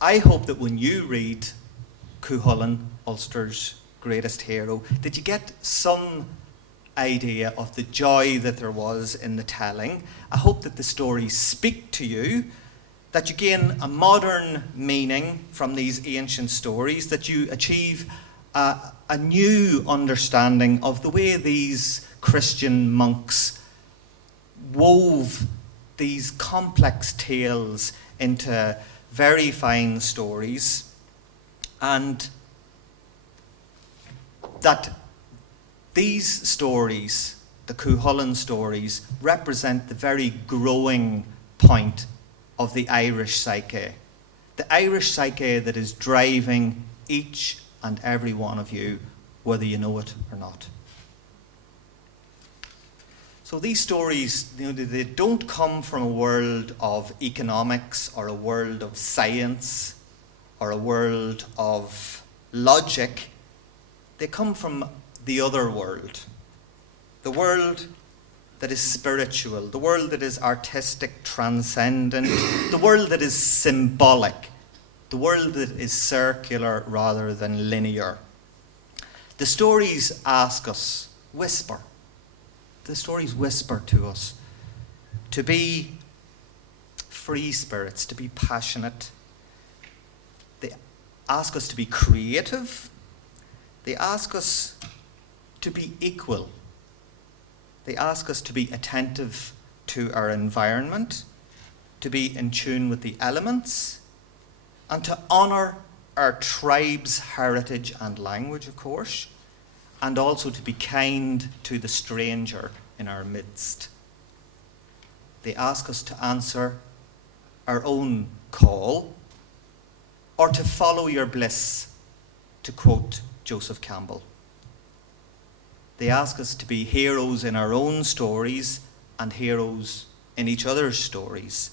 I hope that when you read Cúchulainn, Ulster's greatest hero, that you get some idea of the joy that there was in the telling. I hope that the stories speak to you, that you gain a modern meaning from these ancient stories, that you achieve a new understanding of the way these Christian monks wove these complex tales into very fine stories, and that these stories, the Cúchulainn stories, represent the very growing point of the Irish psyche. The Irish psyche that is driving each and every one of you, whether you know it or not. So these stories, they don't come from a world of economics or a world of science or a world of logic. They come from the other world, the world that is spiritual, the world that is artistic, transcendent, the world that is symbolic, the world that is circular rather than linear. The stories ask us, whisper. The stories whisper to us to be free spirits, to be passionate. They ask us to be creative. They ask us to be equal. They ask us to be attentive to our environment, to be in tune with the elements, and to honour our tribe's heritage and language, of course, and also to be kind to the stranger in our midst. They ask us to answer our own call, or to follow your bliss, to quote Joseph Campbell. They ask us to be heroes in our own stories and heroes in each other's stories.